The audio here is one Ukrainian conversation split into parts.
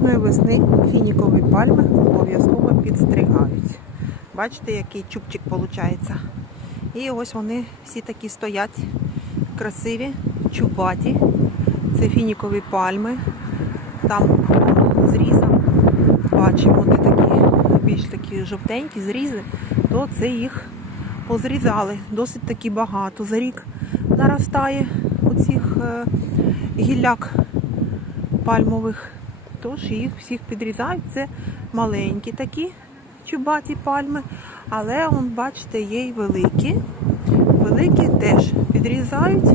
Кожної весни фінікові пальми обов'язково підстригають. Бачите, який чубчик виходить. І ось вони всі такі стоять красиві, чубаті. Це фінікові пальми. Там зрізом бачимо, де такі більш такі жовтенькі зрізи, то це їх позрізали. Досить таки багато. За рік наростає оцих е, гілляк пальмових. Тож їх всіх підрізають. Це маленькі такі чубаті пальми. Але, он, бачите, є й великі. Великі теж підрізають.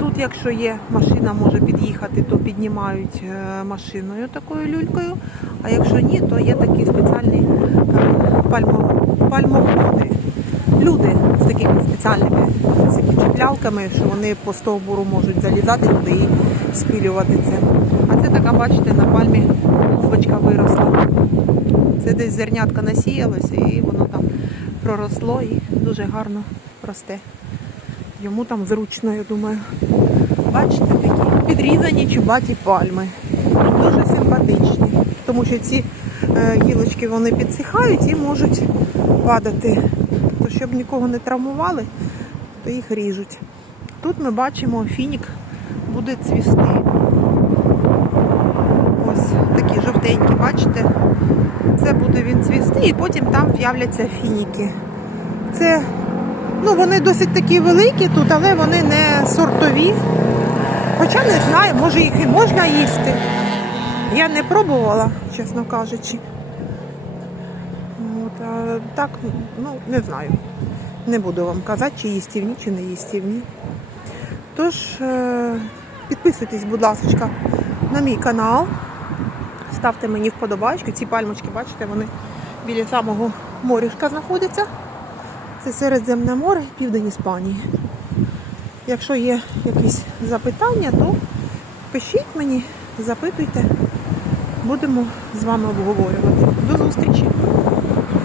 Тут, якщо є машина, може під'їхати, то піднімають е, машиною такою люлькою. А якщо ні, то є такі спеціальні е, пальмоходи. Люди з такими спеціальними чіплялками, що вони по стовбуру можуть залізати туди і спілювати це. А це така, бачите, на пальмі бомбочка виросла. Це десь зернятка насіялося і воно там проросло і дуже гарно росте. Йому там зручно, я думаю. Бачите, такі підрізані чубаті пальми. Дуже симпатичні. Тому що ці е, гілочки вони підсихають і можуть падати. То щоб нікого не травмували, то їх ріжуть. Тут ми бачимо, фінік буде цвісти. Ось такі жовтенькі, бачите? Це буде він цвісти, і потім там з'являться фініки. Це, ну, вони досить такі великі тут, але вони не сортові. Хоча не знаю, може їх і можна їсти. Я не пробувала, чесно кажучи. От, а так, ну, не знаю. Не буду вам казати, чи їстівні, чи не їстівні. Тож, е, підписуйтесь, будь ласка, на мій канал. Ставте мені вподобайки. Ці пальмочки, бачите, вони біля самого морюшка знаходяться. Це Середземне море, південь Іспанії. Якщо є якісь запитання, то пишіть мені, запитуйте. Будемо з вами обговорювати. До зустрічі!